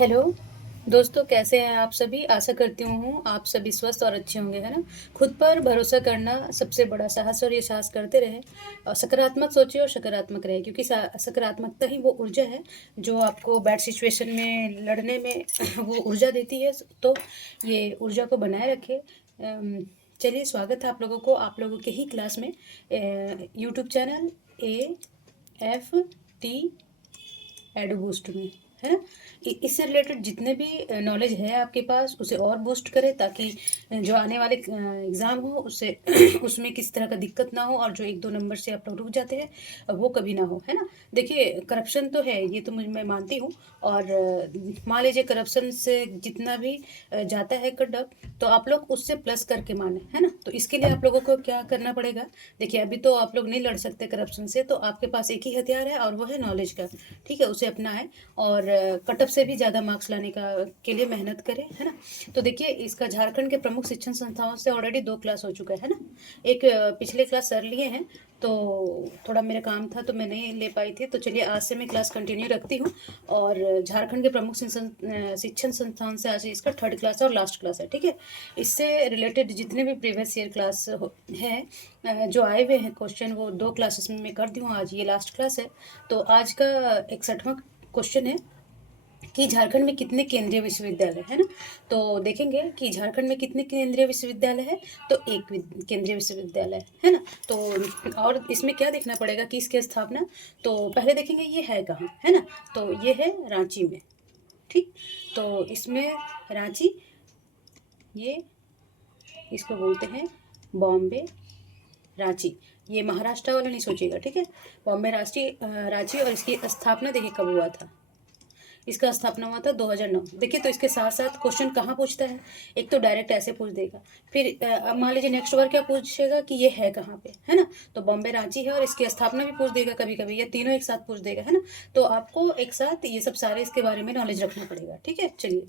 Hello दोस्तों, कैसे हैं आप सभी। आशा करती हूँ आप सभी स्वस्थ और अच्छे होंगे, है ना। खुद पर भरोसा करना सबसे बड़ा साहस, और ये साहस करते रहे और सकारात्मक सोचिए और सकारात्मक रहे, क्योंकि सकारात्मकता ही वो ऊर्जा है जो आपको बैड सिचुएशन में लड़ने में वो ऊर्जा देती है। तो ये ऊर्जा को बनाए रखे। चलिए, स्वागत है आप लोगों के ही क्लास में, यूट्यूब चैनल AFT एडबूस्ट में, है ना। इससे रिलेटेड जितने भी नॉलेज है आपके पास, उसे और बूस्ट करें, ताकि जो आने वाले एग्ज़ाम हो उससे उसमें किसी तरह का दिक्कत ना हो, और जो 1-2 नंबर से आप लोग रुक जाते हैं वो कभी ना हो, है ना। देखिए, करप्शन तो है, ये तो मैं मानती हूँ। और मान लीजिए करप्शन से जितना भी जाता है कट, तो आप लोग उससे प्लस करके माने, है ना। तो इसके लिए आप लोगों को क्या करना पड़ेगा। देखिए, अभी तो आप लोग नहीं लड़ सकते करप्शन से, तो आपके पास एक ही हथियार है, और वो है नॉलेज का। ठीक है, उसे अपनाएं और कटअप से भी ज़्यादा मार्क्स लाने का के लिए मेहनत करें, है ना। तो देखिए, इसका झारखंड के प्रमुख शिक्षण संस्थाओं से ऑलरेडी 2 क्लास हो चुका है ना। एक पिछले क्लास सर लिए हैं, तो थोड़ा मेरा काम था तो मैं नहीं ले पाई थी। तो चलिए, आज से मैं क्लास कंटिन्यू रखती हूँ। और झारखंड के प्रमुख शिक्षण संस्थान से आज इसका 3rd क्लास और लास्ट क्लास है। ठीक है, इससे रिलेटेड जितने भी प्रीवियस ईयर क्लास है जो आए हुए हैं क्वेश्चन, वो 2 क्लासेस में मैं कर दी हूँ। आज ये लास्ट क्लास है। तो आज का 61वां क्वेश्चन है कि झारखंड में कितने केंद्रीय विश्वविद्यालय है ना। तो देखेंगे कि झारखंड में कितने केंद्रीय विश्वविद्यालय है। तो एक केंद्रीय विश्वविद्यालय है ना। तो और इसमें क्या देखना पड़ेगा कि इसकी स्थापना, तो पहले देखेंगे ये है कहाँ, है ना। तो ये है रांची में। ठीक, तो इसमें रांची, ये इसको बोलते हैं बॉम्बे रांची। ये महाराष्ट्र वाला नहीं सोचिएगा, ठीक है। बॉम्बे रांची। और इसकी स्थापना देखिए कब हुआ था। इसका स्थापना हुआ था 2009। देखिए, तो इसके साथ साथ क्वेश्चन कहाँ पूछता है। एक तो डायरेक्ट ऐसे पूछ देगा, फिर अब मान लीजिए नेक्स्ट बार क्या पूछेगा कि ये है कहाँ पे, है ना। तो बॉम्बे रांची है, और इसकी स्थापना भी पूछ देगा कभी कभी, या तीनों एक साथ पूछ देगा, है ना। तो आपको एक साथ ये सब सारे इसके बारे में नॉलेज रखना पड़ेगा। ठीक है, चलिए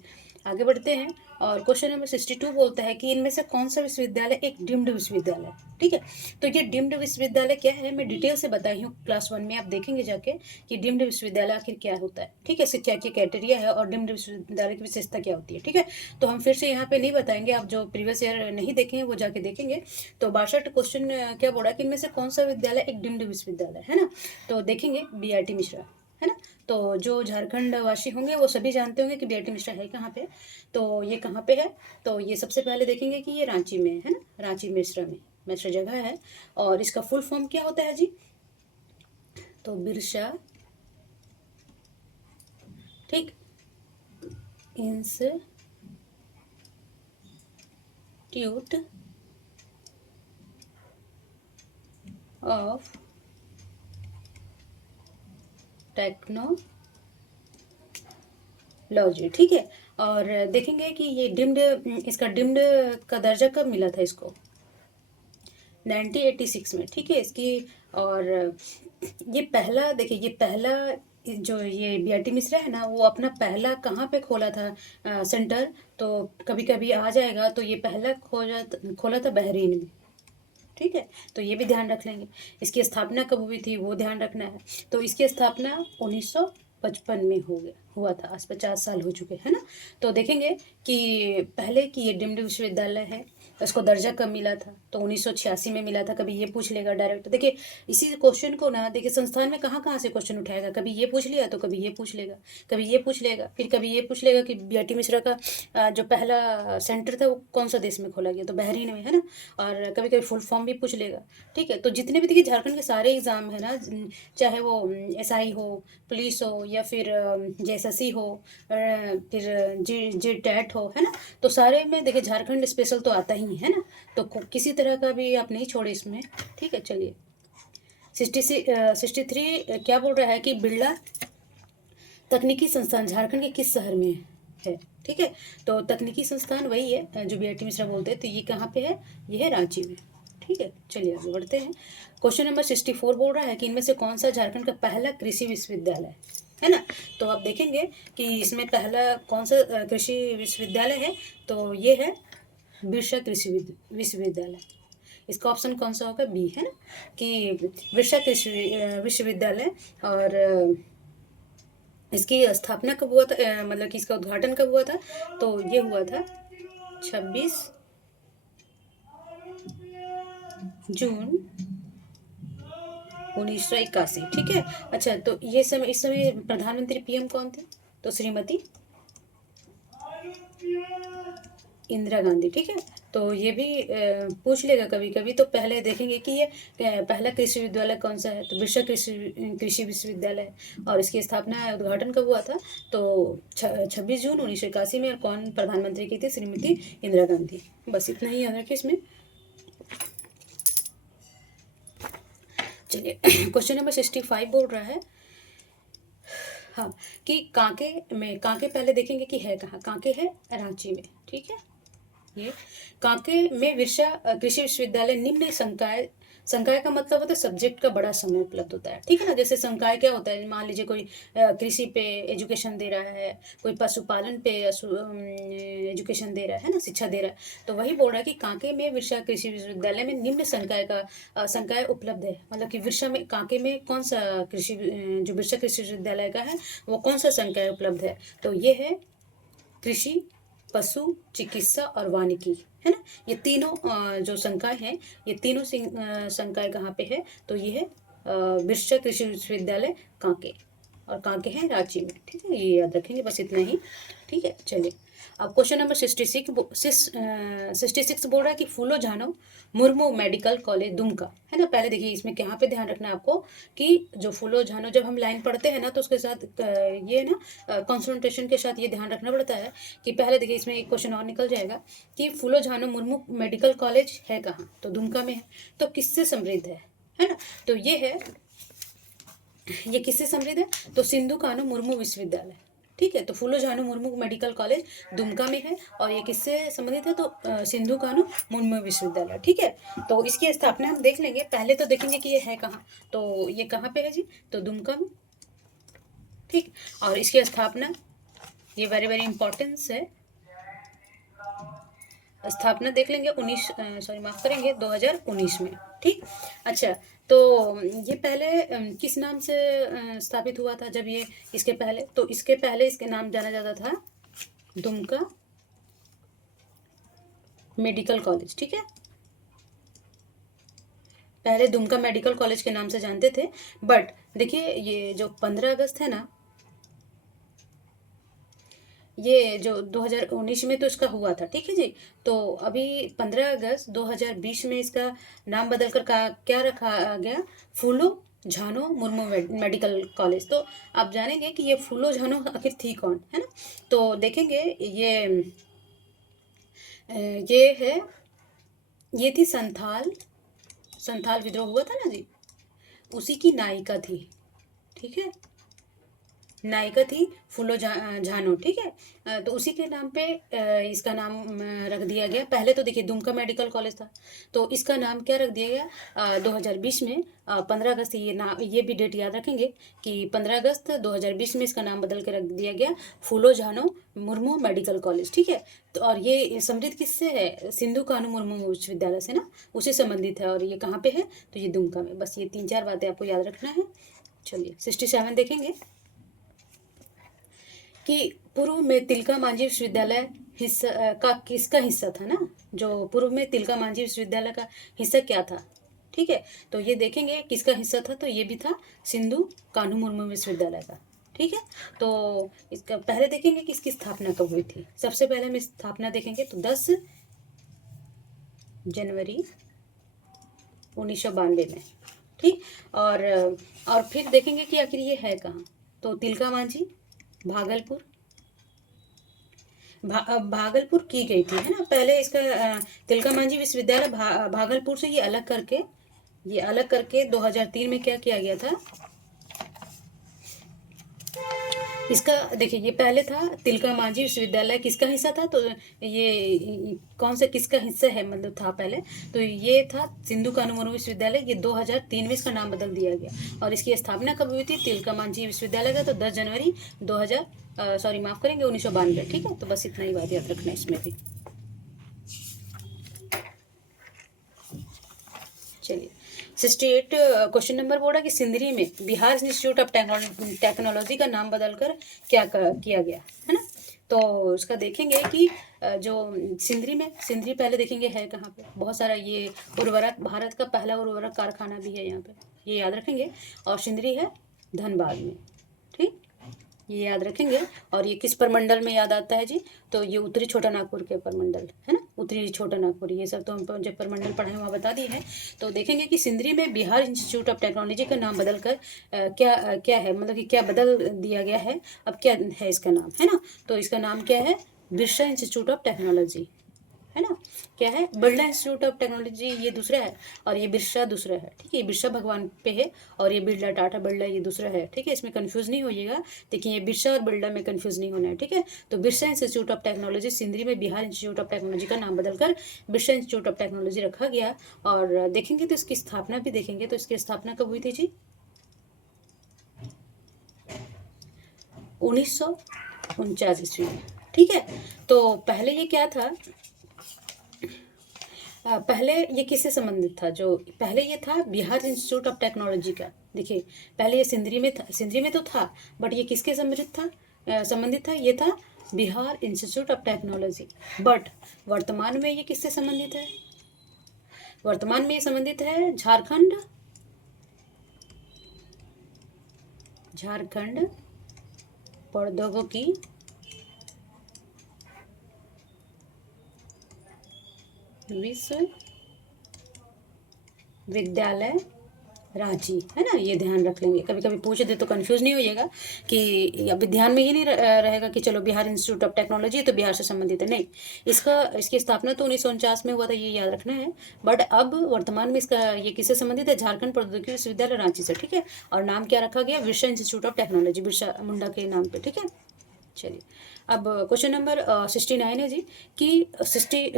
आगे बढ़ते हैं। और क्वेश्चन नंबर 62 बोलता है कि इनमें से कौन सा विश्वविद्यालय एक डीम्ड विश्वविद्यालय है। ठीक है, तो ये डीम्ड विश्वविद्यालय क्या है, मैं डिटेल से बताई हूँ क्लास 1 में, आप देखेंगे जाके कि डीम्ड विश्वविद्यालय आखिर क्या होता है। ठीक है, इससे क्या क्या क्राइटेरिया है और डीम्ड विश्वविद्यालय की विशेषता क्या होती है। ठीक है, तो हम फिर से यहाँ पे नहीं बताएंगे, आप जो प्रीवियस ईयर नहीं देखे हैं वो जाके देखेंगे। तो 62 क्वेश्चन क्या बोला कि इनमें से कौन सा विद्यालय एक डीम्ड विश्वविद्यालय है ना। तो देखेंगे BIT मिश्रा, है ना। तो जो झारखंड वासी होंगे वो सभी जानते होंगे कि BIT मिश्रा है कहाँ पे। तो ये कहाँ पे है, तो ये सबसे पहले देखेंगे कि ये रांची में है ना। रांची मिश्रा में, मिश्रा जगह है। और इसका फुल फॉर्म क्या होता है जी, तो बिरसा, ठीक, इंस्टीट्यूट ऑफ टेक्नोलॉजी। ठीक है, और देखेंगे कि ये डिम्ड, इसका डिम्ड का दर्जा कब मिला था इसको, 1986 में। ठीक है, इसकी और ये पहला, देखिए ये पहला जो ये BIT मिश्रा है ना, वो अपना पहला कहाँ पे खोला था सेंटर। तो कभी कभी आ जाएगा, तो ये पहला खोला था बहरीन में। ठीक है, तो ये भी ध्यान रख लेंगे। इसकी स्थापना कब हुई थी वो ध्यान रखना है। तो इसकी स्थापना 1955 में हुआ था। आज 50 साल हो चुके हैं ना। तो देखेंगे कि पहले कि ये डीम्ड विश्वविद्यालय है, तो इसको दर्जा कब मिला था, तो 1986 में मिला था। कभी ये पूछ लेगा डायरेक्ट। देखिए, इसी क्वेश्चन को ना, देखिए संस्थान में कहाँ कहाँ से क्वेश्चन उठाएगा, कभी ये पूछ लिया तो कभी ये पूछ लेगा, कभी ये पूछ लेगा, फिर कभी ये पूछ लेगा कि BIT मिश्रा का जो पहला सेंटर था वो कौन सा देश में खोला गया, तो बहरीन में, है ना। और कभी कभी फुल फॉर्म भी पूछ लेगा। ठीक है, तो जितने भी देखिए झारखंड के सारे एग्ज़ाम है ना, चाहे वो SI हो, पुलिस हो, या फिर JSSC हो, फिर जी टेट हो, है ना। तो सारे में देखिए झारखंड स्पेशल तो आता ही है ना। तो किसी तरह का भी आप नहीं छोड़े इसमें। ठीक है, चलिए 63 क्या बोल रहा है कि बिरला तकनीकी संस्थान झारखंड के किस शहर में है। ठीक है, तो तकनीकी संस्थान वही है जो BIT मिश्रा बोलते हैं। तो ये कहाँ पे है, ये है रांची में। ठीक है, चलिए आगे बढ़ते हैं। क्वेश्चन नंबर 64 बोल रहा है कि इनमें से कौन सा झारखंड का पहला कृषि विश्वविद्यालय है ना। तो आप देखेंगे कि इसमें पहला कौन सा कृषि विश्वविद्यालय है, तो ये है बिरसा कृषि विश्वविद्यालय। इसका ऑप्शन कौन सा होगा, B, है ना, कि बिरसा कृषि विश्वविद्यालय। और इसकी स्थापना कब हुआ था, मतलब कि इसका उद्घाटन कब हुआ था? तो ये हुआ था 26 जून 1981। ठीक है। अच्छा, तो ये समय, इस समय प्रधानमंत्री पीएम कौन थे? तो श्रीमती इंदिरा गांधी। ठीक है। तो ये भी पूछ लेगा कभी कभी, तो पहले देखेंगे कि ये पहला कृषि विश्वविद्यालय कौन सा है, तो बिरसा कृषि कृषि विश्वविद्यालय है। और इसकी स्थापना, उद्घाटन कब हुआ था? तो 26 जून 1981 में। और कौन प्रधानमंत्री की थी? श्रीमती इंदिरा गांधी। बस इतना ही याद रखिए इसमें। चलिए क्वेश्चन नंबर 65 बोल रहा है, हाँ, कि कांके पहले देखेंगे कि है कहाँ। कांके है रांची में। ठीक है। ये कांके में विरसा कृषि विश्वविद्यालय निम्न संकाय, संकाय का मतलब होता है सब्जेक्ट का बड़ा समय उपलब्ध होता है। ठीक है ना। जैसे संकाय क्या होता है, मान लीजिए कोई कृषि पे एजुकेशन दे रहा है, कोई पशुपालन पे एजुकेशन दे रहा है ना, शिक्षा दे रहा है। तो वही बोल रहा है कि कांके में विरसा कृषि विश्वविद्यालय में निम्न संकाय का संकाय उपलब्ध है। मतलब कि विरसा में, कांके में कौन सा कृषि जो विरसा कृषि विश्वविद्यालय का है वो कौन सा संकाय उपलब्ध है? तो ये है कृषि, पशु चिकित्सा और वानिकी, है ना। ये तीनों जो संकाय हैं, ये तीनों संकाय कहाँ पे है? तो ये है बिरसा कृषि विश्वविद्यालय कांके, और कांके हैं रांची में। ठीक है, ये याद रखेंगे, बस इतना ही। ठीक है। चलिए, अब क्वेश्चन नंबर 66 बोल रहा है कि फूलो झानो मुर्मू मेडिकल कॉलेज दुमका, है ना। पहले देखिए इसमें कहाँ पे ध्यान रखना है आपको, कि जो फूलो झानो, जब हम लाइन पढ़ते हैं ना, तो उसके साथ ये ना कॉन्सेंट्रेशन के साथ ये ध्यान रखना पड़ता है कि पहले देखिए इसमें एक क्वेश्चन और निकल जाएगा कि फूलो झानो मुर्मू मेडिकल कॉलेज है कहाँ? तो दुमका में है। तो किससे समृद्ध है ना। तो ये किससे समृद्ध है? तो सिंधु कानू मुर्मू विश्वविद्यालय। ठीक है। तो फूलो झानो मुर्मू मेडिकल कॉलेज दुमका में है, और ये किससे संबंधित है? तो सिंधु कानू मुर्मू विश्वविद्यालय। ठीक है। तो इसकी स्थापना हम देख लेंगे, पहले तो देखेंगे कि ये है कहाँ। तो ये कहाँ पे है जी? तो दुमका में। ठीक। और इसकी स्थापना, ये वेरी वेरी इंपॉर्टेंस है, स्थापना देख लेंगे 2019 में। ठीक। अच्छा, तो ये पहले किस नाम से स्थापित हुआ था? जब ये इसके पहले, तो इसके पहले इसके नाम जाना जाता था दुमका मेडिकल कॉलेज। ठीक है। पहले दुमका मेडिकल कॉलेज के नाम से जानते थे। बट देखिए, ये जो 15 अगस्त है ना, ये जो 2019 में तो इसका हुआ था। ठीक है जी। तो अभी 15 अगस्त 2020 में इसका नाम बदलकर क्या रखा गया? फूलो झानो मुर्मू मेडिकल कॉलेज। तो आप जानेंगे कि ये फूलो झानो आखिर थी कौन, है ना। तो देखेंगे ये है, ये थी संथाल विद्रोह हुआ था ना जी, उसी की नायिका थी। ठीक है। नायिका थी फूलो झानो। ठीक है। तो उसी के नाम पे इसका नाम रख दिया गया। पहले तो देखिए दुमका मेडिकल कॉलेज था, तो इसका नाम क्या रख दिया गया 2020 में 15 अगस्त। ये नाम, ये भी डेट याद रखेंगे कि 15 अगस्त 2020 में इसका नाम बदल के रख दिया गया फूलो झानो मुर्मू मेडिकल कॉलेज। ठीक है। तो और ये संबंधित किससे है? सिंधु कानू मुर्मू विश्वविद्यालय से ना, उसे संबंधित है। और ये कहाँ पे है? तो ये दुमका में। बस ये 3-4 बातें आपको याद रखना है। चलिए 67 देखेंगे कि पूर्व में तिलका मांझी विश्वविद्यालय का किसका हिस्सा था ना। जो पूर्व में तिलका मांझी विश्वविद्यालय का हिस्सा क्या था? ठीक है। तो ये देखेंगे किसका हिस्सा था, तो ये भी था सिंधु कान्हू मुर्मू विश्वविद्यालय का। ठीक है। तो इसका पहले देखेंगे कि इसकी स्थापना कब हुई थी। सबसे पहले हम स्थापना देखेंगे तो 10 जनवरी 1992 में। ठीक। और फिर देखेंगे कि आखिर ये है कहाँ। तो तिलका मांझी भागलपुर, भागलपुर की गई थी, है ना। पहले इसका तिलका मांझी विश्वविद्यालय भागलपुर से ये अलग करके 2003 में क्या किया गया था? इसका देखिए, ये पहले था तिलका मांझी विश्वविद्यालय, किसका हिस्सा था? तो ये कौन सा किसका हिस्सा है, मतलब था पहले। तो ये था सिंधु कानू मुर्मू विश्वविद्यालय। ये 2003 में इसका नाम बदल दिया गया। और इसकी स्थापना कब हुई थी तिलका मांझी विश्वविद्यालय का? तो 10 जनवरी 2000 सॉरी माफ़ करेंगे 1992। ठीक है। तो बस इतना ही बात याद रखना है इसमें भी। चलिए 68 क्वेश्चन नंबर बोला कि सिंदरी में बिहार इंस्टीट्यूट ऑफ टेक्नोलॉजी का नाम बदलकर किया गया है ना। तो इसका देखेंगे कि जो सिंदरी पहले देखेंगे है कहाँ पे। बहुत सारा ये उर्वरक, भारत का पहला उर्वरक कारखाना भी है यहाँ पे, ये याद रखेंगे। और सिंदरी है धनबाद में, ठीक, ये याद रखेंगे। और ये किस प्रमंडल में याद आता है जी, तो ये उत्तरी छोटा नागपुर के प्रमंडल है ना, उत्तरी छोटा नागपुर। ये सब तो हम जब प्रमंडल पढ़े वहाँ बता दिए हैं। तो देखेंगे कि सिंदरी में बिहार इंस्टीट्यूट ऑफ टेक्नोलॉजी का नाम बदलकर क्या है, मतलब कि क्या बदल दिया गया है, अब क्या है इसका नाम, है ना। तो इसका नाम क्या है, बिरसा इंस्टीट्यूट ऑफ टेक्नोलॉजी, है ना। क्या है, बिरला इंस्टीट्यूट ऑफ टेक्नोलॉजी ये दूसरा है, और ये बिरसा दूसरा है, ठीक है। ये बिरसा भगवान पे है, और ये बिरला टाटा बिरला ये दूसरा है, ठीक है। इसमें कंफ्यूज नहीं होइएगा, देखिए ये बिरसा और बिरला में कंफ्यूज नहीं होना है, ठीक है। तो Birsa institute of technology Sindri में बिहार इंस्टीट्यूट ऑफ टेक्नोलॉजी का नाम बदलकर बिरसा इंस्टीट्यूट ऑफ टेक्नोलॉजी रखा गया। और देखेंगे तो इसकी स्थापना भी देखेंगे, तो इसकी स्थापना कब हुई थी जी, 1949 ईस्वी में, ठीक है। तो पहले ये क्या था, पहले ये किससे संबंधित था, जो पहले ये था बिहार इंस्टीट्यूट ऑफ टेक्नोलॉजी का। देखिए पहले ये सिंदरी में था, सिंदरी में तो था, बट ये किसके संबंधित था, ये था Bihar institute of technology. But वर्तमान में ये किससे संबंधित है, वर्तमान में ये संबंधित है झारखंड प्रौद्योगिकी विश्वविद्यालय रांची, है ना। ये ध्यान रख लेंगे, कभी कभी पूछ दे तो कंफ्यूज नहीं होइएगा कि अभी ध्यान में ये नहीं रहेगा कि चलो बिहार इंस्टीट्यूट ऑफ टेक्नोलॉजी तो बिहार से संबंधित है, नहीं। इसकी स्थापना तो 1949 में हुआ था, ये याद रखना है। बट अब वर्तमान में इसका ये किससे संबंधित है, झारखंड प्रौद्योगिकी विश्वविद्यालय रांची से, ठीक है। और नाम क्या रखा गया, Birsa institute of technology, Birsa Munda के नाम पे, ठीक है। चलिए अब क्वेश्चन नंबर 69 है जी, कि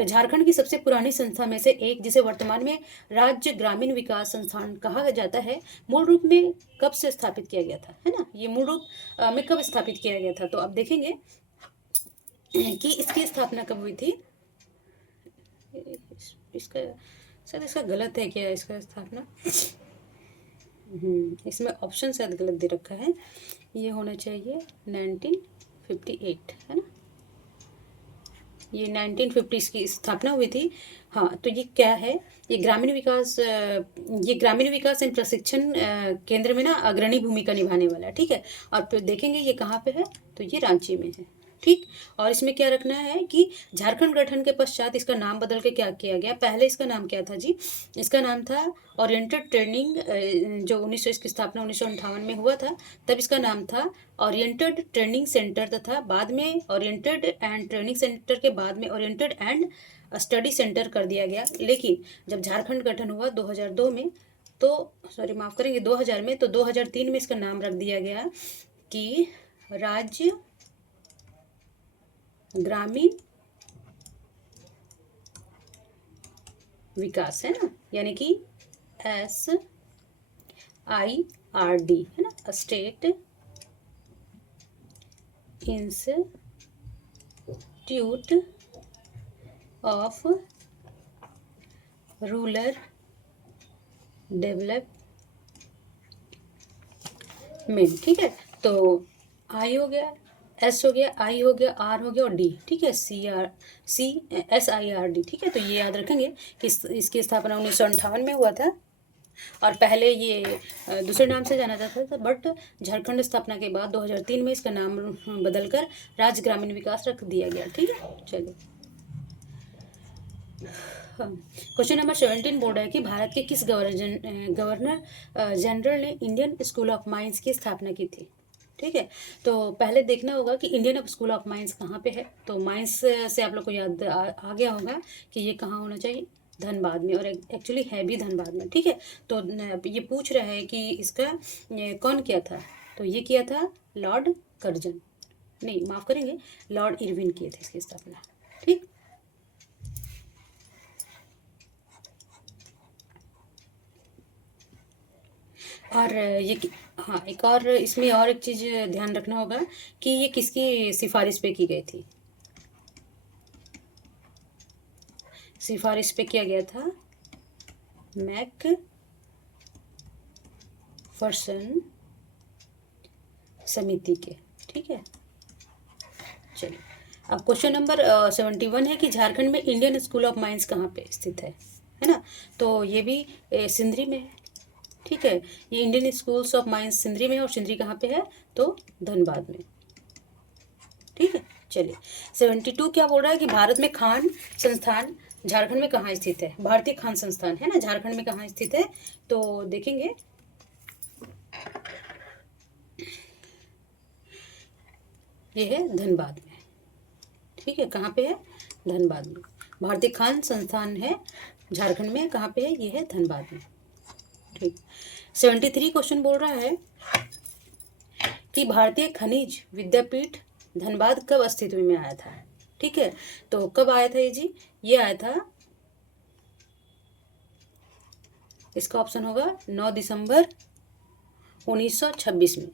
झारखंड की सबसे पुरानी संस्था में से एक, जिसे वर्तमान में राज्य ग्रामीण विकास संस्थान कहा जाता है, मूल रूप में कब से स्थापित किया गया था, है ना। ये मूल रूप में कब स्थापित किया गया था, तो अब देखेंगे कि इसकी स्थापना कब हुई थी। इसका शायद इसका गलत है क्या, इसका स्थापना, इसमें ऑप्शन शायद गलत दे रखा है, ये होना चाहिए 1958, है ना। ये 1950 की स्थापना हुई थी। हाँ, तो ये क्या है, ये ग्रामीण विकास एवं प्रशिक्षण केंद्र में ना अग्रणी भूमिका निभाने वाला है, ठीक है। और फिर देखेंगे ये कहाँ पे है, तो ये रांची में है, ठीक। और इसमें क्या रखना है कि झारखंड गठन के पश्चात इसका नाम बदल के क्या किया गया, पहले इसका नाम क्या था जी, इसका नाम था ओरिएंटेड ट्रेनिंग, जो 1900 इसकी स्थापना 1958 में हुआ था, तब इसका नाम था ओरिएंटेड ट्रेनिंग सेंटर, तथा बाद में ओरिएंटेड एंड ट्रेनिंग सेंटर के बाद में ओरिएंटेड एंड स्टडी सेंटर कर दिया गया। लेकिन जब झारखंड गठन हुआ 2002 में, तो सॉरी माफ़ करेंगे 2000 में, तो 2003 में इसका नाम रख दिया गया कि राज्य ग्रामीण विकास, है ना, यानी कि SIRD, है ना, state institute of rural development, ठीक है। तो आई हो गया, एस हो गया, आई हो गया, आर हो गया और डी, ठीक है, SIRD, ठीक है। तो ये याद रखेंगे कि इसकी स्थापना 1958 में हुआ था, और पहले ये दूसरे नाम से जाना जाता था, बट झारखंड स्थापना के बाद 2003 में इसका नाम बदलकर राज्य ग्रामीण विकास रख दिया गया, ठीक है। चलिए क्वेश्चन नंबर 17 बोर्ड है कि भारत के किस गवर्नर जनरल ने इंडियन स्कूल ऑफ माइंस की स्थापना की थी, ठीक है। तो पहले देखना होगा कि इंडियन स्कूल ऑफ माइंस कहाँ पे है, तो माइंस से आप लोग को याद आ गया होगा कि ये कहाँ होना चाहिए, धनबाद में, और एक्चुअली है भी धनबाद में, ठीक है। तो ये पूछ रहा है कि इसका कौन किया था, तो ये किया था लॉर्ड कर्जन, नहीं माफ़ करेंगे, लॉर्ड इरविन किए थे इसकी स्थापना, ठीक। और ये हाँ, एक और इसमें और एक चीज़ ध्यान रखना होगा कि ये किसकी सिफारिश पे की गई थी, सिफारिश पे किया गया था मैक पर्सन समिति के। ठीक है, चलिए अब क्वेश्चन नंबर 71 है कि झारखंड में इंडियन स्कूल ऑफ माइंस कहाँ पे स्थित है ना। तो ये भी सिंदरी में है। ठीक है, ये Indian schools of mines Sindri में है, और सिंदरी कहाँ पे है, तो धनबाद में। ठीक है, चलिए 72 क्या बोल रहा है कि भारत में खान संस्थान झारखंड में कहाँ स्थित है। भारतीय खान संस्थान है ना, झारखंड में कहाँ स्थित है, तो देखेंगे ये है धनबाद में। ठीक है, कहाँ पे है, धनबाद में। भारतीय खान संस्थान है झारखंड में, कहाँ पे है, ये है धनबाद में। ठीक, 73 क्वेश्चन बोल रहा है कि भारतीय खनिज विद्यापीठ धनबाद कब अस्तित्व में आया था। ठीक है, तो कब आया था ये जी, ये आया था, इसका ऑप्शन होगा 9 दिसंबर 1926 में।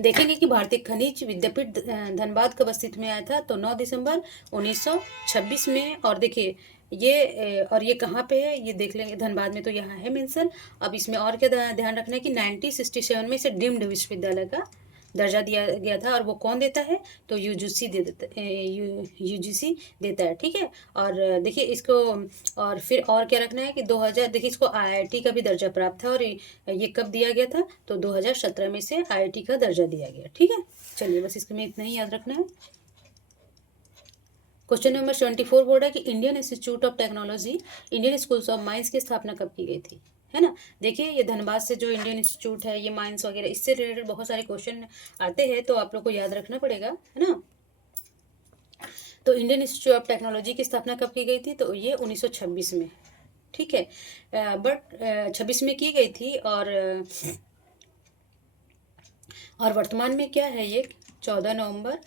देखेंगे कि भारतीय खनिज विद्यापीठ धनबाद कब अस्तित्व में आया था, तो 9 दिसंबर 1926 में। और देखिए ये और ये कहाँ पे है, ये देख लेंगे, धनबाद में तो यहाँ है मेंशन। अब इसमें और क्या ध्यान रखना है कि 1967 में इसे डीम्ड विश्वविद्यालय का दर्जा दिया गया था, और वो कौन देता है, तो यूजीसी दे देता यूजीसी देता है। ठीक है, और देखिए इसको, और फिर और क्या रखना है कि 2000, देखिए इसको आईआईटी का भी दर्जा प्राप्त था, और ये कब दिया गया था, तो 2017 में इसे आईआईटी का दर्जा दिया गया। ठीक है, चलिए बस इसमें इतना ही याद रखना है। क्वेश्चन नंबर 74 बोल रहा है कि Indian institute of technology Indian schools of mines की स्थापना कब की गई थी, है ना। देखिए ये धनबाद से जो इंडियन इंस्टीट्यूट है, ये माइंस वगैरह, इससे रिलेटेड बहुत सारे क्वेश्चन आते हैं, तो आप लोग को याद रखना पड़ेगा, है ना। तो इंडियन इंस्टीट्यूट ऑफ टेक्नोलॉजी की स्थापना कब की गई थी, तो ये 1926 में। ठीक है, बट 26 में की गई थी, और वर्तमान में क्या है, ये 14 नवंबर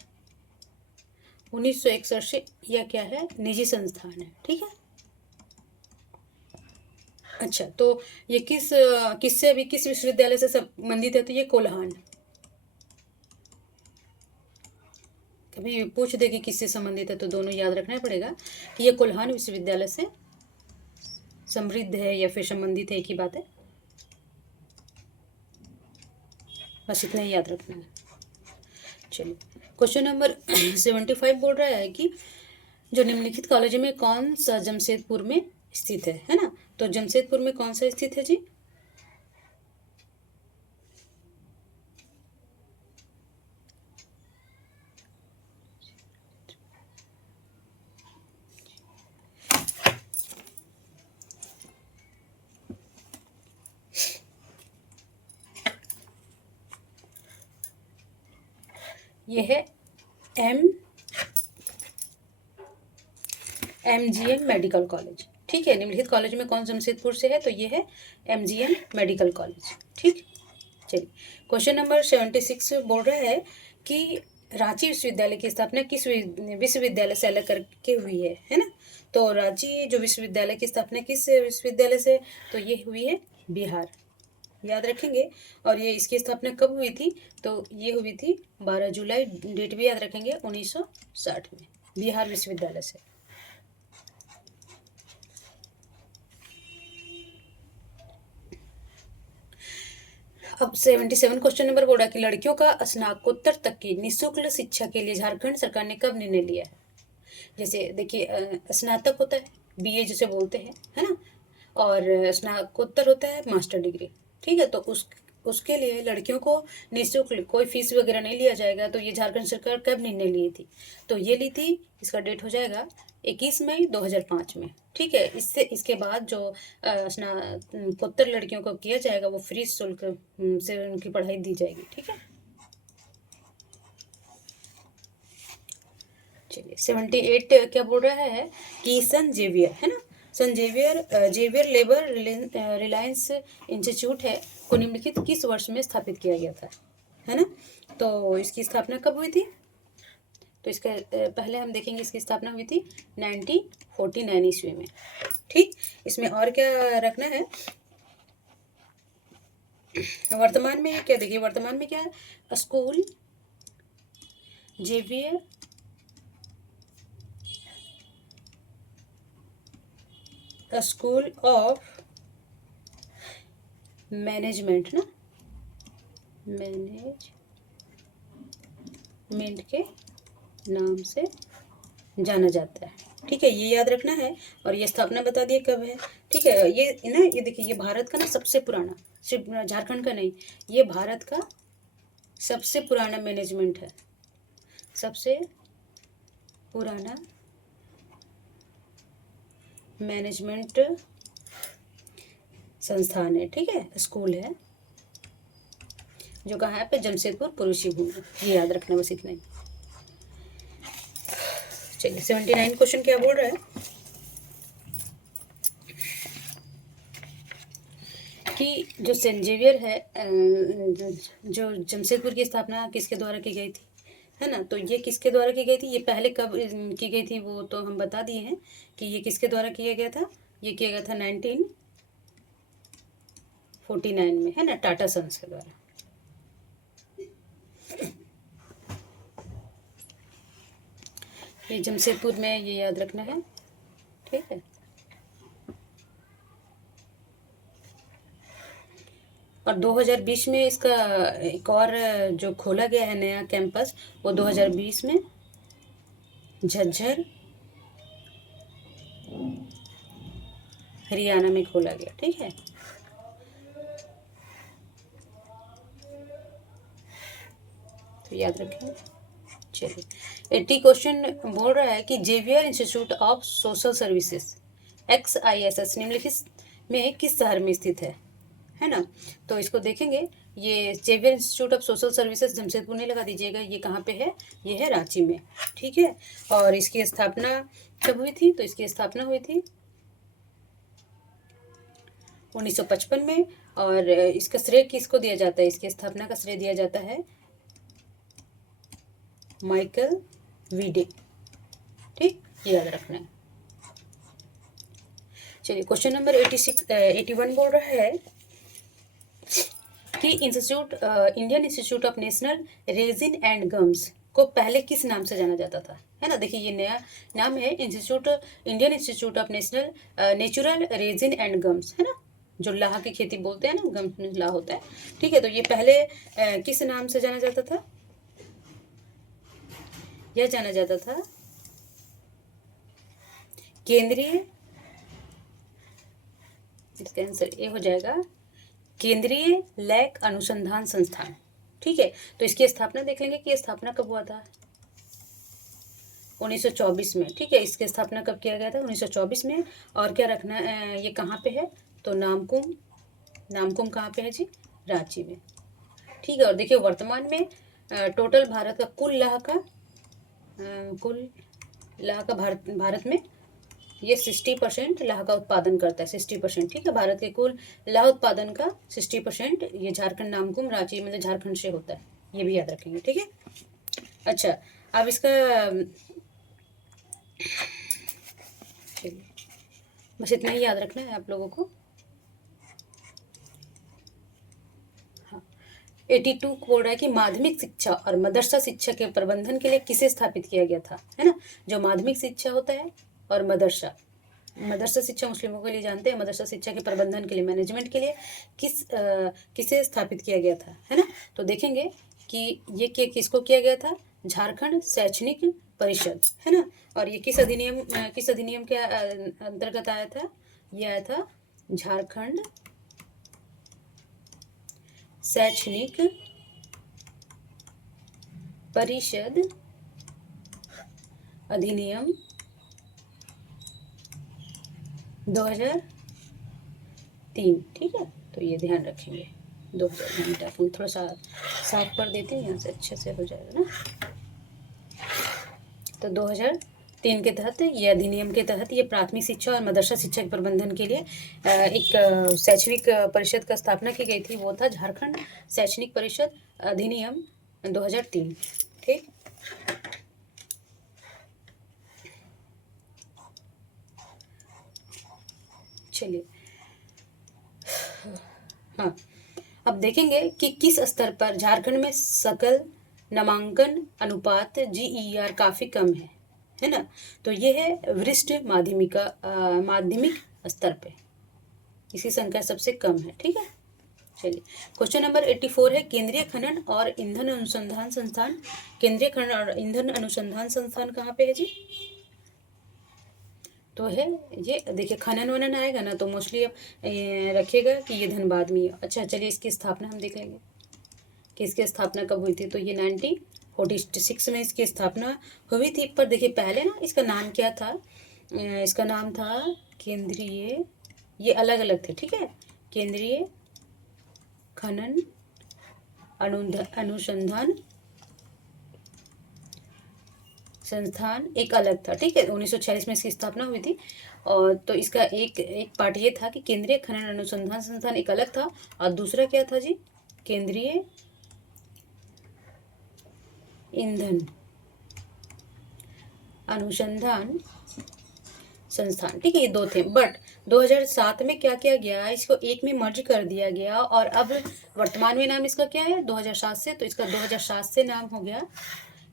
1961 से यह क्या है, निजी संस्थान है। ठीक है, अच्छा तो ये किससे अभी किस विश्वविद्यालय से संबंधित है, तो ये कोल्हान। कभी पूछ दे कि किससे संबंधित है, तो दोनों याद रखना पड़ेगा कि ये कोल्हान विश्वविद्यालय से समृद्ध है या फिर संबंधित है, एक ही बात है, बस इतना ही याद रखना है। चलिए क्वेश्चन नंबर 75 बोल रहा है कि जो निम्नलिखित कॉलेज में कौन सा जमशेदपुर में स्थित है ना। तो जमशेदपुर में कौन सा स्थित है जी, ये है MGM मेडिकल कॉलेज। ठीक है, निम्नलिखित कॉलेज में कौन जमशेदपुर से है, तो ये है MGM मेडिकल कॉलेज। ठीक, चलिए क्वेश्चन नंबर 76 बोल रहा है कि रांची विश्वविद्यालय की स्थापना किस विश्वविद्यालय से अलग करके हुई है ना। तो रांची जो विश्वविद्यालय की स्थापना किस विश्वविद्यालय से, तो ये हुई है बिहार, याद रखेंगे। और ये इसकी स्थापना कब हुई थी, तो ये हुई थी 12 जुलाई, डेट भी याद रखेंगे, 1960 में, बिहार विश्वविद्यालय से। अब 77 क्वेश्चन नंबर बोला कि लड़कियों का स्नातकोत्तर तक की निःशुल्क शिक्षा के लिए झारखंड सरकार ने कब निर्णय लिया है। जैसे देखिए स्नातक होता है BA जिसे बोलते हैं, है ना, और स्नातकोत्तर होता है मास्टर डिग्री। ठीक है, तो उसके लिए लड़कियों को निःशुल्क कोई फीस वगैरह नहीं लिया जाएगा। तो ये झारखंड सरकार कब निर्णय ली थी, तो ये ली थी, इसका डेट हो जाएगा 21 मई 2005 में। ठीक है, इसके बाद जो स्नातकोत्तर लड़कियों को किया जाएगा वो फ्री शुल्क से उनकी पढ़ाई दी जाएगी। ठीक है, चलिए 78 क्या बोल रहा है कि सन जेवियर, है ना, सन जेवियर लेबर रिलायंस इंस्टीट्यूट है को निम्नलिखित किस वर्ष में स्थापित किया गया था, है ना। तो इसकी स्थापना कब हुई थी, तो इसका पहले हम देखेंगे इसकी स्थापना हुई थी 1949 ईस्वी में। ठीक, इसमें और क्या रखना है, वर्तमान में क्या, देखिए वर्तमान में क्या है, school Xavier school of management ना, मैनेजमेंट के नाम से जाना जाता है। ठीक है, ये याद रखना है। और ये स्थापना बता दिए कब है। ठीक है, ये ना, ये देखिए, ये भारत का ना सबसे पुराना, सिर्फ झारखंड का नहीं, ये भारत का सबसे पुराना मैनेजमेंट है, सबसे पुराना मैनेजमेंट संस्थान है। ठीक है, स्कूल है, जो कहाँ है पे, जमशेदपुर पुरुषी भूमि। ये याद रखना, बस इतना ही। चलिए 79 क्वेश्चन क्या बोल रहा है कि जो सेंट जेवियर है, जो जमशेदपुर की स्थापना किसके द्वारा की गई थी, है ना। तो ये किसके द्वारा की गई थी, ये पहले कब की गई थी, वो तो हम बता दिए हैं कि ये किसके द्वारा किया गया था। ये किया गया था 1949 में, है ना, टाटा सन्स के द्वारा। ये जमशेदपुर में, ये याद रखना है। ठीक है, और 2020 में इसका एक और जो खोला गया है नया कैंपस, वो 2020 में झज्जर हरियाणा में खोला गया। ठीक है, तो याद रखें। चलिए 80 क्वेश्चन बोल रहा है कि Xavier Institute of Social Services XISS निम्नलिखित में किस शहर में स्थित है ना। तो इसको देखेंगे, ये Xavier Institute of Social Services Jamshedpur नहीं लगा दीजिएगा, ये कहाँ पे है, ये है रांची में। ठीक है, और इसकी स्थापना कब हुई थी, तो इसकी स्थापना हुई थी 1955 में। और इसका श्रेय किसको दिया जाता है, इसकी स्थापना का श्रेय दिया जाता है माइकल वीडे। ठीक, ये याद रखना है। चलिए क्वेश्चन नंबर 81 बोल रहा है कि Indian institute of national resin and gums को पहले किस नाम से जाना जाता था, है ना। देखिए, ये नया नाम है, Indian institute of natural resin and gums, है ना, जो लाह की खेती बोलते हैं ना, गम में लाह होता है। ठीक है, तो ये पहले किस नाम से जाना जाता था, यह जाना जाता था केंद्रीय, इसका आंसर ये हो जाएगा केंद्रीय लैक अनुसंधान संस्थान। ठीक है, तो इसकी स्थापना देख लेंगे कि स्थापना कब हुआ था, 1924 में। ठीक है, इसकी स्थापना कब किया गया था, 1924 में। और क्या रखना, ये कहाँ पे है, तो नामकुम कहाँ पे है जी, रांची में। ठीक है, और देखिए वर्तमान में टोटल भारत का कुल लाह का भारत में ये 60% लाह का उत्पादन करता है, 60%। ठीक है, भारत के कुल लाह उत्पादन का 60% ये झारखंड नामकुम रांची मतलब झारखंड से होता है, ये भी याद रखेंगे। ठीक है, अच्छा, अब इसका चलिए बस इतना ही याद रखना है आप लोगों को। हाँ, 82 बोल रहा है कि माध्यमिक शिक्षा और मदरसा शिक्षा के प्रबंधन के लिए किसे स्थापित किया गया था, है ना। जो माध्यमिक शिक्षा होता है और मदरसा शिक्षा मुस्लिमों के लिए जानते हैं, मदरसा शिक्षा के प्रबंधन के लिए, मैनेजमेंट के लिए किसे स्थापित किया गया था, है ना। तो देखेंगे कि ये किसको किया गया था, झारखंड शैक्षणिक परिषद, है ना। और ये किस अधिनियम के अंतर्गत आया था, ये आया था झारखंड शैक्षणिक परिषद अधिनियम 2003। ठीक है, तो ये ध्यान रखेंगे, 2000 थोड़ा सा साफ कर देते हैं, यहाँ से अच्छे से हो जाएगा ना। तो 2003 के तहत, ये अधिनियम के तहत, ये प्राथमिक शिक्षा और मदरसा शिक्षा के प्रबंधन के लिए एक शैक्षणिक परिषद का स्थापना की गई थी, वो था झारखंड शैक्षणिक परिषद अधिनियम 2003। ठीक, चलिए हाँ, अब देखेंगे कि किस स्तर पर झारखंड में सकल नामांकन अनुपात GER काफ़ी कम है ना। तो ये है वरिष्ठ माध्यमिक स्तर पे इसकी संख्या सबसे कम है। ठीक है, चलिए, क्वेश्चन नंबर 84 है केंद्रीय खनन और ईंधन अनुसंधान संस्थान। केंद्रीय खनन और ईंधन अनुसंधान संस्थान कहाँ पे है जी? तो है ये, देखिए खनन वनन आएगा ना तो मोस्टली आप रखिएगा कि ये धनबाद में है। अच्छा चलिए, इसकी स्थापना हम देख लेंगे कि इसकी स्थापना कब हुई थी। तो ये 1946 में इसकी स्थापना हुई थी। पर देखिए पहले ना इसका नाम क्या था, इसका नाम था केंद्रीय, ये अलग अलग थे, ठीक है, केंद्रीय खनन अनुसंधान संस्थान एक अलग था, ठीक है। 1946 में इसकी स्थापना हुई थी। और तो इसका एक पार्ट ये था कि केंद्रीय खनन अनुसंधान संस्थान एक अलग था, और दूसरा क्या था जी, केंद्रीय ईंधन अनुसंधान संस्थान, ठीक है, ये दो थे। बट 2007 में क्या किया गया, इसको एक में मर्ज कर दिया गया, और अब वर्तमान में नाम इसका क्या है 2007 से, तो इसका 2007 से नाम हो गया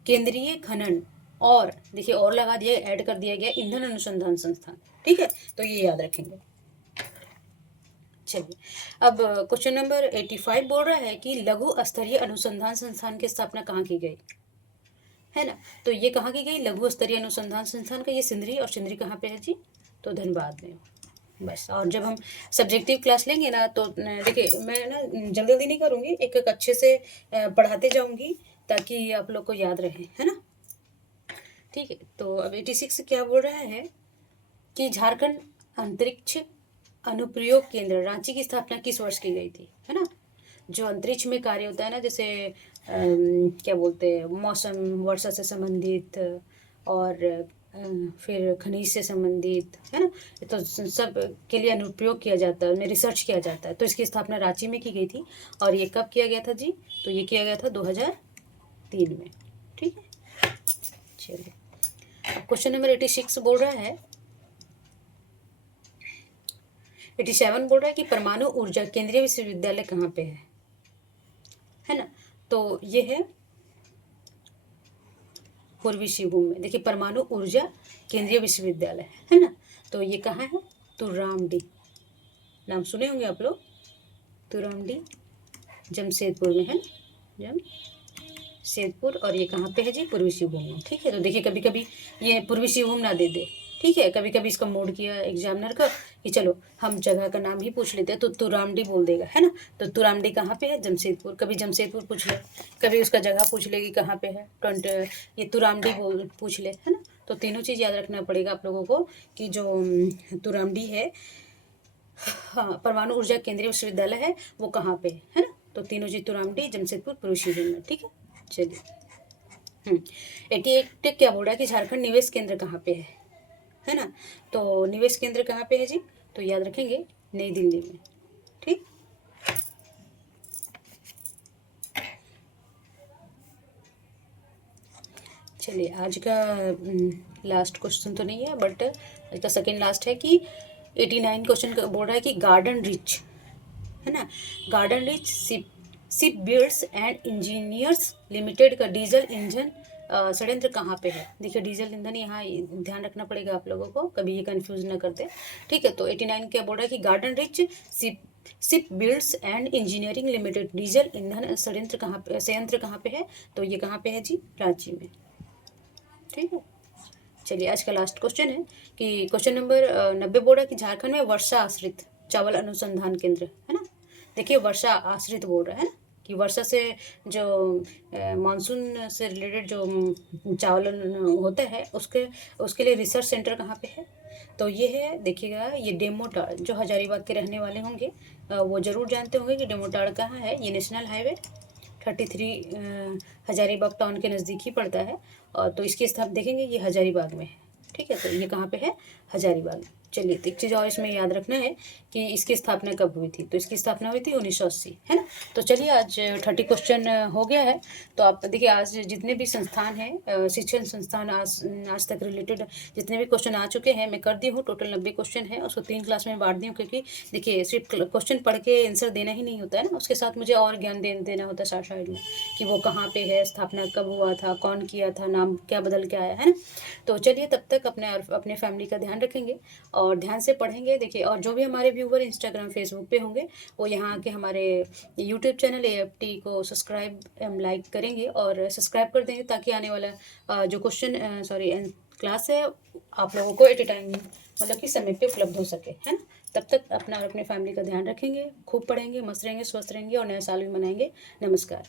केंद्रीय खनन, और देखिए और लगा दिया, ऐड कर दिया गया ईंधन अनुसंधान संस्थान, ठीक है, तो ये याद रखेंगे। चलिए, अब क्वेश्चन नंबर 85 बोल रहा है कि लघु स्तरीय अनुसंधान संस्थान की स्थापना कहाँ की गई, है ना। तो ये कहाँ की गई, लघु स्तरीय अनुसंधान संस्थान का, ये सिंदरी, और सिंदरी कहाँ पे है जी, तो धनबाद में। बस, और जब हम सब्जेक्टिव क्लास लेंगे ना तो देखिए मैं ना जल्दी जल्दी नहीं करूँगी, एक एक अच्छे से पढ़ाते जाऊँगी ताकि आप लोग को याद रहे, है ना, ठीक है। तो अब 86 क्या बोल रहा है कि झारखंड अंतरिक्ष अनुप्रयोग केंद्र रांची की स्थापना किस वर्ष की गई थी, है ना। जो अंतरिक्ष में कार्य होता है ना, जैसे क्या बोलते हैं, मौसम, वर्षा से संबंधित, और फिर खनिज से संबंधित, है ना, तो सब के लिए अनुप्रयोग किया जाता है, उनमें रिसर्च किया जाता है। तो इसकी स्थापना रांची में की गई थी, और ये कब किया गया था जी, तो ये किया गया था 2003 में, ठीक है। चलिए, अब क्वेश्चन नंबर 86 बोल रहा है, 87 बोल रहा है कि परमाणु ऊर्जा केंद्रीय विश्वविद्यालय कहाँ पे है ना। तो ये है पूर्वी सिंहभूम में। देखिए परमाणु ऊर्जा केंद्रीय विश्वविद्यालय, है ना, तो ये कहाँ है, तुरामडी, नाम सुने होंगे आप लोग, तुरामडी जमशेदपुर में, है ना, जमशेदपुर, और ये कहाँ पे है जी, पूर्वी सिंहभूम में, ठीक है। तो देखिए कभी कभी ये पूर्वी सिंहभूम ना दे दे, ठीक है, कभी कभी इसका मूड किया एग्जामिनर का कि चलो हम जगह का नाम ही पूछ लेते हैं, तो तुरामडी बोल देगा, है ना। तो तुरामडी कहाँ पे है, जमशेदपुर, कभी जमशेदपुर पूछ ले, कभी उसका जगह पूछ ले कि कहाँ पे है, ये तुरामडी बोल पूछ ले, है ना। तो तीनों चीज़ याद रखना पड़ेगा आप लोगों को कि जो तुरामडी है, हाँ, परमाणु ऊर्जा केंद्रीय विश्वविद्यालय है, वो कहाँ पे है ना। तो तीनों चीज़ तुरामडी, जमशेदपुर, पूर्वी सिंहभूम में, ठीक है। चलिए, 88 क्या बोल रहा है कि झारखंड निवेश केंद्र कहाँ पे है ना। तो निवेश केंद्र कहाँ पे है जी, तो याद रखेंगे नई दिल्ली में, ठीक। चलिए, आज का लास्ट क्वेश्चन तो नहीं है, बट आज का सेकेंड लास्ट है कि 89 क्वेश्चन बोल रहा है कि गार्डन रिच, है ना, garden rich ship builders and engineers limited का डीजल इंजन संयंत्र कहाँ पे है। देखिए डीजल ईंधन यहाँ ध्यान रखना पड़ेगा आप लोगों को, कभी ये कंफ्यूज ना करते, ठीक है। तो 89 क्या बोल रहा है कि garden rich ship builds and engineering limited diesel ईंधन संयंत्र कहाँ पे है, तो ये कहाँ पे है जी, रांची में, ठीक है। चलिए, आज का लास्ट क्वेश्चन है कि क्वेश्चन नंबर 90 बोल रहा है कि झारखंड में वर्षा आश्रित चावल अनुसंधान केंद्र, है ना। देखिए वर्षा आश्रित बोल रहा है ना, कि वर्षा से जो मानसून से रिलेटेड जो चावल होता है उसके लिए रिसर्च सेंटर कहाँ पे है, तो ये है, देखिएगा ये डेमोटाड़, जो हजारीबाग के रहने वाले होंगे वो ज़रूर जानते होंगे कि डेमोटाड़ कहाँ है। ये नेशनल हाईवे 33 हजारीबाग टाउन के नज़दीक ही पड़ता है, और तो इसकी स्थापना देखेंगे ये हजारीबाग में है, ठीक है। तो ये कहाँ पे है, हजारीबाग। चलिए, तो एक चीज़ और इसमें याद रखना है कि इसकी स्थापना कब हुई थी, तो इसकी स्थापना हुई थी 1980, है ना। तो चलिए, आज 30 क्वेश्चन हो गया है। तो आप देखिए आज जितने भी संस्थान हैं, शिक्षण संस्थान, आज तक रिलेटेड जितने भी क्वेश्चन आ चुके हैं मैं कर दी हूँ, टोटल 90 क्वेश्चन है, उसको 3 क्लास में बांट दी हूँ, क्योंकि देखिए सिर्फ क्वेश्चन पढ़ के आंसर देना ही नहीं होता है ना, उसके साथ मुझे और ज्ञान देना होता है साइड में, कि वो कहाँ पे है, स्थापना कब हुआ था, कौन किया था, नाम क्या बदल के आया, है ना। तो चलिए, तब तक अपने फैमिली का ध्यान रखेंगे, और ध्यान से पढ़ेंगे। देखिए, और जो भी हमारे व्यूवर इंस्टाग्राम, फेसबुक पे होंगे, वो यहाँ आके हमारे यूट्यूब चैनल एएफटी को सब्सक्राइब लाइक करेंगे और सब्सक्राइब कर देंगे, ताकि आने वाला जो क्वेश्चन सॉरी क्लास है आप लोगों को एट ए टाइम मतलब कि समय पे उपलब्ध हो सके, है ना। तब तक अपना और अपने फैमिली का ध्यान रखेंगे, खूब पढ़ेंगे, मस्त रहेंगे, स्वस्थ रहेंगे और नया साल भी मनाएंगे। नमस्कार।